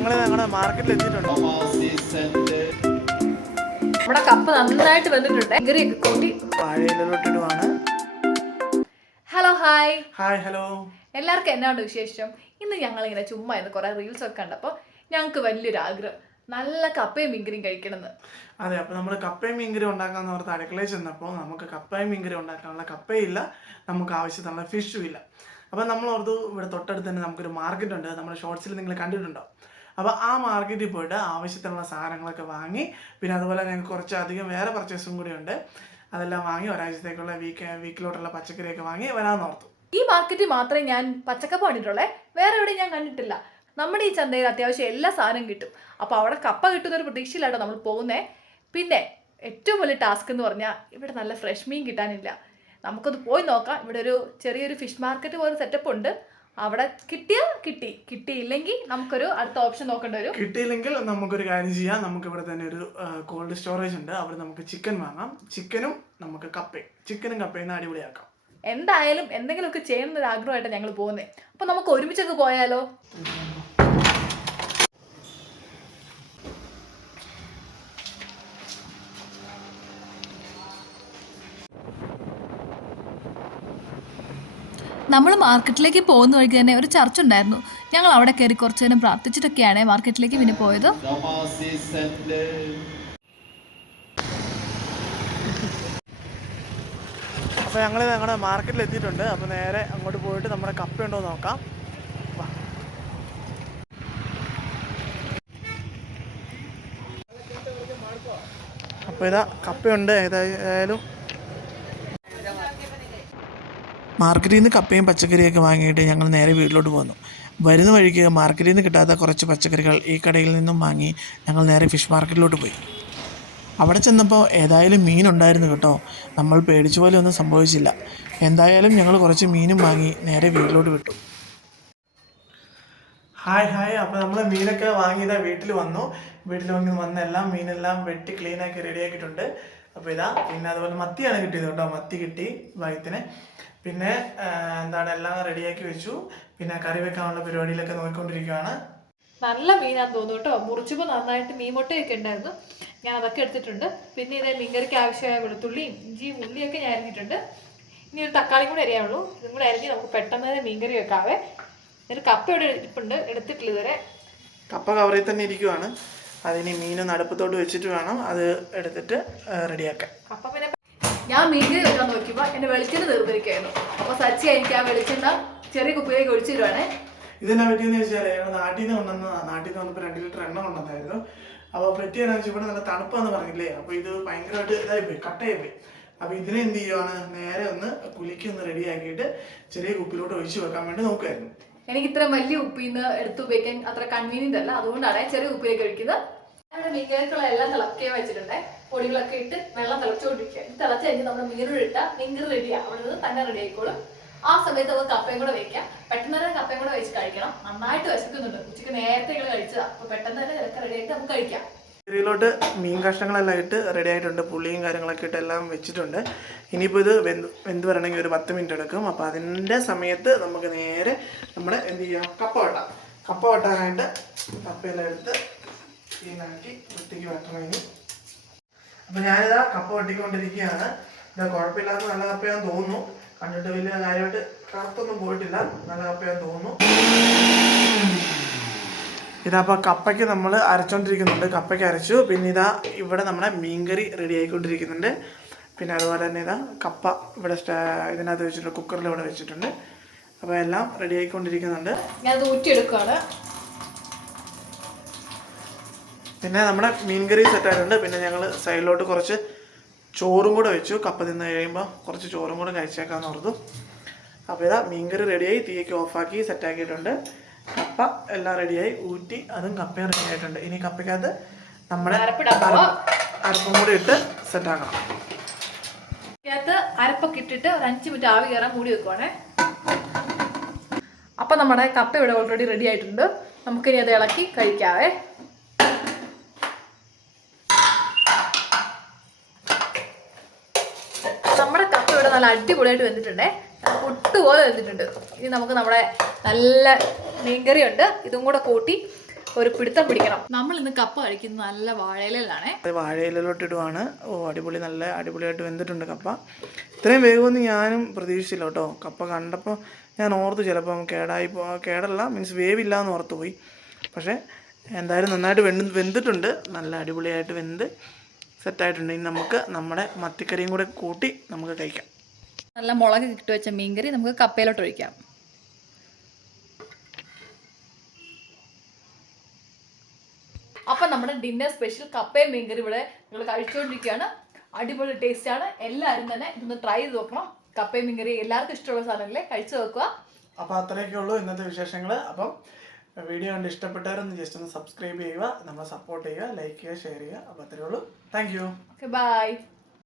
ഞങ്ങൾ ഞങ്ങളുടെ മാർക്കറ്റിൽ എത്തിയിട്ടുണ്ട്. നമ്മുടെ കപ്പ നന്നായിട്ട് വന്നിട്ടുണ്ട്. ഇങ്ങനെയൊക്കെ കൂട്ടി വാഴയിലോട്ടിടുവാണ്. ഹലോ ഹായ് ഹായ് ഹലോ എല്ലാവർക്കും എന്നാണ് വിശേഷം? ഇന്ന് ഞങ്ങളിങ്ങനെ ചുമ്മാ ഇന്ന് കുറേ റീൽസ് ഒക്കെ കണ്ടപ്പോൾ ഞങ്ങൾക്ക് വലിയൊരു ആഗ്രഹം നല്ല കപ്പയും മീൻകറിയും കഴിക്കണമെന്ന്. അതെ, അപ്പോൾ നമ്മൾ കപ്പയും മീൻകറി ഉണ്ടാക്കാമെന്ന് ഓർത്ത് അടുക്കളയിൽ ചെന്നപ്പോൾ നമുക്ക് കപ്പയും മീൻകറി ഉണ്ടാക്കാനുള്ള കപ്പയില്ല, നമുക്ക് ആവശ്യത്തിനുള്ള ഫിഷും ഇല്ല. അപ്പോൾ നമ്മൾ ഓർത്തു ഇവിടെ തൊട്ടടുത്ത് തന്നെ നമുക്കൊരു മാർക്കറ്റ് ഉണ്ട്, നമ്മുടെ ഷോർട്സിൽ നിങ്ങൾ കണ്ടിട്ടുണ്ടോ. അപ്പോൾ ആ മാർക്കറ്റിൽ പോയിട്ട് ആവശ്യത്തിനുള്ള സാധനങ്ങളൊക്കെ വാങ്ങി, പിന്നെ അതുപോലെ ഞങ്ങൾക്ക് കുറച്ചധികം വേറെ പർച്ചേസും കൂടി ഉണ്ട്, അതെല്ലാം വാങ്ങി ഒരാഴ്ചത്തേക്കുള്ള വീക്കിലോട്ടുള്ള പച്ചക്കറിയൊക്കെ വാങ്ങി വരാമെന്ന് ഓർത്തു. ഈ മാർക്കറ്റിൽ മാത്രമേ ഞാൻ പച്ചക്കപ്പ കണ്ടിട്ടുള്ളേ, വേറെ എവിടെയും ഞാൻ കണ്ടിട്ടില്ല. നമ്മുടെ ഈ ചന്തയിൽ അത്യാവശ്യം എല്ലാ സാധനവും കിട്ടും. അപ്പോൾ അവിടെ കപ്പ കിട്ടുന്നൊരു പ്രതീക്ഷയിലാട്ടോ നമ്മൾ പോകുന്നത്. പിന്നെ ഏറ്റവും വലിയ ടാസ്ക് എന്ന് പറഞ്ഞാൽ ഇവിടെ നല്ല ഫ്രഷ് മീൻ കിട്ടാനില്ല. നമുക്കൊന്ന് പോയി നോക്കാം. ഇവിടെ ഒരു ചെറിയൊരു ഫിഷ് മാർക്കറ്റ് പോലെ സെറ്റപ്പ് ഉണ്ട്. അവിടെ കിട്ടിയാൽ കിട്ടി, കിട്ടിയില്ലെങ്കിൽ നമുക്കൊരു അടുത്ത ഓപ്ഷൻ നോക്കേണ്ടി വരും. കിട്ടിയില്ലെങ്കിൽ നമുക്കൊരു കാര്യം ചെയ്യാം, നമുക്ക് ഇവിടെ തന്നെ ഒരു കോൾഡ് സ്റ്റോറേജ് ഉണ്ട്, അവിടെ നമുക്ക് ചിക്കൻ വാങ്ങാം. ചിക്കനും നമുക്ക് ചിക്കനും കപ്പയും അടിപൊളിയാക്കാം. എന്തായാലും എന്തെങ്കിലുമൊക്കെ ചെയ്യുന്നൊരു ആഗ്രഹമായിട്ടാണ് ഞങ്ങൾ പോകുന്നത്. അപ്പോൾ നമുക്ക് ഒരുമിച്ചൊക്കെ പോയാലോ? നമ്മൾ മാർക്കറ്റിലേക്ക് പോകുന്ന വഴിക്ക് തന്നെ ഒരു ചർച്ച് ഉണ്ടായിരുന്നു. ഞങ്ങൾ അവിടെ കയറി കുറച്ചു നേരം പ്രാർത്ഥിച്ചിട്ടൊക്കെയാണ് മാർക്കറ്റിലേക്ക് പിന്നെ പോയത്. അപ്പോൾ ഞങ്ങൾ ഞങ്ങളുടെ മാർക്കറ്റിൽ എത്തിയിട്ടുണ്ട്. അപ്പോൾ നേരെ അങ്ങോട്ട് പോയിട്ട് നമ്മുടെ കപ്പയുണ്ടോ എന്ന് നോക്കാം. അപ്പോൾ ഇതാ കപ്പയുണ്ട്. ഏതായാലും മാർക്കറ്റിൽ നിന്ന് കപ്പയും പച്ചക്കറിയൊക്കെ വാങ്ങിയിട്ട് ഞങ്ങൾ നേരെ വീട്ടിലോട്ട് പോന്നു. വരുന്ന വഴിക്ക് മാർക്കറ്റിൽ നിന്ന് കിട്ടാത്ത കുറച്ച് പച്ചക്കറികൾ ഈ കടയിൽ നിന്നും വാങ്ങി ഞങ്ങൾ നേരെ ഫിഷ് മാർക്കറ്റിലോട്ട് പോയി. അവിടെ ചെന്നപ്പോൾ ഏതായാലും മീനുണ്ടായിരുന്നു കേട്ടോ. നമ്മൾ പേടിച്ച പോലെ ഒന്നും സംഭവിച്ചില്ല. എന്തായാലും ഞങ്ങൾ കുറച്ച് മീനും വാങ്ങി നേരെ വീട്ടിലോട്ട് വിട്ടു. ഹായ് അപ്പോൾ നമ്മൾ മീനൊക്കെ വാങ്ങിയതാ വീട്ടിൽ വന്നു. വീട്ടിൽ വന്നെല്ലാം മീനെല്ലാം വെട്ടി ക്ലീനാക്കി റെഡിയാക്കിയിട്ടുണ്ട്. അപ്പോൾ ഇതാ, പിന്നെ അതുപോലെ മത്തിയാണ് കിട്ടിയത് കേട്ടോ. മത്തി കിട്ടി വൈകിട്ടിന്. പിന്നെ എല്ലാം റെഡിയാക്കി വെച്ചു. പിന്നെ കറി വെക്കാനുള്ള പരിപാടിയിലൊക്കെ നോക്കിക്കൊണ്ടിരിക്കുകയാണ്. നല്ല മീനാന്ന് തോന്നുന്നു കേട്ടോ. മുറിച്ചപ്പോൾ നന്നായിട്ട് മീൻമുട്ടയൊക്കെ ഉണ്ടായിരുന്നു, ഞാൻ അതൊക്കെ എടുത്തിട്ടുണ്ട്. പിന്നെ ഇതേ മീൻകറിക്ക് ആവശ്യമായ വെളുത്തുള്ളിയും ഇഞ്ചിയും ഉള്ളിയൊക്കെ ഞാൻ അരിഞ്ഞിട്ടുണ്ട്. ഇനി ഒരു തക്കാളി കൂടെ അരിയാവുള്ളൂ. ഇതും കൂടെ അരിഞ്ഞ് നമുക്ക് പെട്ടെന്ന് തന്നെ മീൻകറി വെക്കാവേ. ഒരു കപ്പ ഇവിടെ ഇരിപ്പുണ്ട്, എടുത്തിട്ടില്ല ഇതുവരെ. കപ്പ കവറിൽ തന്നെ ഇരിക്കുവാണ്. അതിന് മീനൊന്ന് അടുപ്പത്തോട്ട് വെച്ചിട്ട് വേണം അത് എടുത്തിട്ട് റെഡിയാക്കാൻ. കപ്പ പിന്നെ ഞാൻ മീൻകറി വെക്കാൻ നോക്കിയപ്പോൾ എൻ്റെ വെളിച്ചെണ്ണ തീർന്നിരിക്കുകയായിരുന്നു. അപ്പോൾ സച്ചി എനിക്ക് ആ വെളിച്ചെണ്ണ ചെറിയ കുപ്പിയിലേക്ക് ഒഴിച്ചു തരുവാണേ. ഇതെന്നാ പറ്റിയെന്ന് വെച്ചാൽ നാട്ടിൽ നിന്ന് വന്നപ്പോൾ 2 ലിറ്റർ എണ്ണ കൊണ്ടുവന്നായിരുന്നു. അപ്പോൾ പറ്റിയെന്നു വെച്ചാൽ ഇവിടെ നല്ല തണുപ്പാന്ന് പറഞ്ഞില്ലേ, അപ്പോൾ ഇത് ഭയങ്കരമായിട്ട് ഇതായിപ്പോയി, കട്ടയായിപ്പോയി. അപ്പോൾ ഇതിനെ എന്ത് ചെയ്യുവാണ്, നേരെ ഒന്ന് കുലുക്കി ഒന്ന് റെഡിയാക്കിയിട്ട് ചെറിയ കുപ്പിയിലോട്ട് ഒഴിച്ചു വെക്കാൻ വേണ്ടി നോക്കുമായിരുന്നു. എനിക്ക് ഇത്ര വലിയ ഉപ്പിൽ നിന്ന് എടുത്ത് ഉപയോഗിക്കാൻ അത്ര കൺവീനിയന്റ് അല്ല, അതുകൊണ്ടാണ് ചെറിയ ഉപ്പിലേക്ക് ഒഴിക്കുന്നത്. ഇവിടെ മീൻകറിക്കുള്ള എല്ലാം തിളക്കാൻ വെച്ചിട്ടുണ്ട്. പൊടികളൊക്കെ ഇട്ട് വെള്ളം തിളച്ചുകൊണ്ടിരിക്കുക. ഇത് തിളച്ച് കഴിഞ്ഞ് നമ്മുടെ മീനോട് ഇട്ടാൽ മീൻകറി റെഡിയാണ്, അവിടെ നിന്ന് തന്നെ റെഡി ആയിക്കോളും. ആ സമയത്ത് നമുക്ക് കപ്പയും കൂടെ വെക്കാം. പെട്ടെന്ന് തന്നെ കപ്പയും കൂടെ വെച്ച് കഴിക്കണം. നന്നായിട്ട് വിശക്കുന്നുണ്ട്, ഉച്ചയ്ക്ക് നേരത്തെ കഴിച്ചതാ. അപ്പോൾ പെട്ടെന്ന് തന്നെ ഇതൊക്കെ റെഡി ആയിട്ട് നമുക്ക് കഴിക്കാം. കറിയിലോട്ട് മീൻ കഷ്ണങ്ങളെല്ലാം ഇട്ട് റെഡി ആയിട്ടുണ്ട്. പുളിയും കാര്യങ്ങളൊക്കെ ഇട്ട് എല്ലാം വെച്ചിട്ടുണ്ട്. ഇനിയിപ്പോൾ ഇത് വെന്ത് വരണമെങ്കിൽ ഒരു 10 മിനിറ്റ് എടുക്കും. അപ്പോൾ അതിൻ്റെ സമയത്ത് നമുക്ക് നേരെ നമ്മുടെ എന്ത് ചെയ്യാം, കപ്പ വെട്ടാനായിട്ട് കപ്പയെല്ലാം എടുത്ത് ക്ലീനാക്കി വൃത്തിക്ക് വെട്ടണം. ഇനി അപ്പോൾ ഞാനിതാ കപ്പ വെട്ടിക്കൊണ്ടിരിക്കുകയാണ്. ഇത് കുഴപ്പമില്ലാത്ത നല്ല കപ്പയാന്ന് തോന്നുന്നു. കണ്ടിട്ട് വലിയ കാര്യമായിട്ട് കറുത്തൊന്നും പോയിട്ടില്ല, നല്ല കപ്പയാന്ന് തോന്നുന്നു. ഇതപ്പോൾ കപ്പയ്ക്ക് നമ്മൾ അരച്ചോണ്ടിരിക്കുന്നുണ്ട്. കപ്പയ്ക്ക് അരച്ചു. പിന്നെ ഇതാ ഇവിടെ നമ്മുടെ മീൻകറി റെഡി ആയിക്കൊണ്ടിരിക്കുന്നുണ്ട്. പിന്നെ അതുപോലെ തന്നെ ഇതാ കപ്പ ഇവിടെ ഇതിനകത്ത് വെച്ചിട്ടുണ്ട്, കുക്കറിൽ ഇവിടെ വെച്ചിട്ടുണ്ട്. അപ്പോൾ എല്ലാം റെഡി ആയിക്കൊണ്ടിരിക്കുന്നുണ്ട്. ഞാനത് ഊറ്റിയെടുക്കുകയാണ്. പിന്നെ നമ്മുടെ മീൻകറി സെറ്റായിട്ടുണ്ട്. പിന്നെ ഞങ്ങൾ സൈഡിലോട്ട് കുറച്ച് ചോറും കൂടെ വെച്ചു. കപ്പ തിന്ന് കഴിയുമ്പോൾ കുറച്ച് ചോറും കൂടെ കഴിച്ചേക്കാമെന്ന് ഓർത്തു. അപ്പോൾ ഇതാ മീൻകറി റെഡിയായി, തീയൊക്കെ ഓഫാക്കി സെറ്റാക്കിയിട്ടുണ്ട്. കപ്പ എല്ലാം റെഡിയായി, ഊറ്റി അതും കപ്പയും റെഡി ആയിട്ടുണ്ട്. ഇനി കപ്പയ്ക്കകത്ത് നമ്മുടെ അരപ്പും കൂടി ഇട്ട് സെറ്റാക്കണം. അരപ്പൊക്കെ ഇട്ടിട്ട് ഒരു 5 മിനിറ്റ് ആവി കയറാൻ മൂടി വെക്കുവാണേ. അപ്പം നമ്മുടെ കപ്പ ഇവിടെ ഓൾറെഡി റെഡി ആയിട്ടുണ്ട്. നമുക്കിനി അത് ഇളക്കി കഴിക്കാവേ. നമ്മുടെ കപ്പ ഇവിടെ നല്ല അടിപൊളിയായിട്ട് വെന്തിട്ടുണ്ടേ, പുട്ടുപോലെ വെന്തിട്ടുണ്ട്. ഇനി നമുക്ക് നമ്മുടെ നല്ല മീൻകറി ഉണ്ട്, ഇതും കൂടെ കൂട്ടി ഒരു പിടുത്തം പിടിക്കണം. നമ്മൾ ഇന്ന് കപ്പ കഴിക്കുന്നത് നല്ല വാഴയിലാണേ. അത് വാഴയിലോട്ട് ഇടുവാണ്. അടിപൊളി, നല്ല അടിപൊളിയായിട്ട് വെന്തിട്ടുണ്ട് കപ്പ. ഇത്രയും വേഗമൊന്നും ഞാനും പ്രതീക്ഷിച്ചില്ല കേട്ടോ. കപ്പ കണ്ടപ്പോൾ ഞാൻ ഓർത്തു ചിലപ്പം കേടല്ല, മീൻസ് വേവില്ല എന്ന് ഓർത്ത് പോയി. പക്ഷേ എന്തായാലും നന്നായിട്ട് വെന്തിട്ടുണ്ട്. നല്ല അടിപൊളിയായിട്ട് വെന്ത് സെറ്റായിട്ടുണ്ട്. ഇനി നമുക്ക് നമ്മുടെ മത്തിക്കറിയും കൂടെ കൂട്ടി നമുക്ക് കഴിക്കാം. നല്ല മുളക് ഇട്ട് വെച്ച മീൻകറി നമുക്ക് കപ്പയിലോട്ട് ഒഴിക്കാം. അപ്പം നമ്മുടെ ഡിന്നർ സ്പെഷ്യൽ കപ്പയും മീൻകറി ഇവിടെ നിങ്ങൾ കഴിച്ചുകൊണ്ടിരിക്കുകയാണ്. അടിപൊളി ടേസ്റ്റാണ്. എല്ലാവരും തന്നെ ഇതൊന്ന് ട്രൈ ചെയ്ത് നോക്കണം. കപ്പയും മീൻകറി എല്ലാവർക്കും ഇഷ്ടമുള്ള സാധനമല്ലേ, കഴിച്ചു നോക്കുക. അപ്പോൾ അത്രയൊക്കെ ഉള്ളൂ ഇന്നത്തെ വിശേഷങ്ങൾ. അപ്പം വീഡിയോ കണ്ട് ഇഷ്ടപ്പെട്ടവരൊന്ന് ജസ്റ്റ് ഒന്ന് സബ്സ്ക്രൈബ് ചെയ്യുക, നമ്മളെ സപ്പോർട്ട് ചെയ്യുക, ലൈക്ക് ചെയ്യുക, ഷെയർ ചെയ്യുക. അപ്പോൾ അത്രയേ ഉള്ളൂ. Thank you. Okay, by.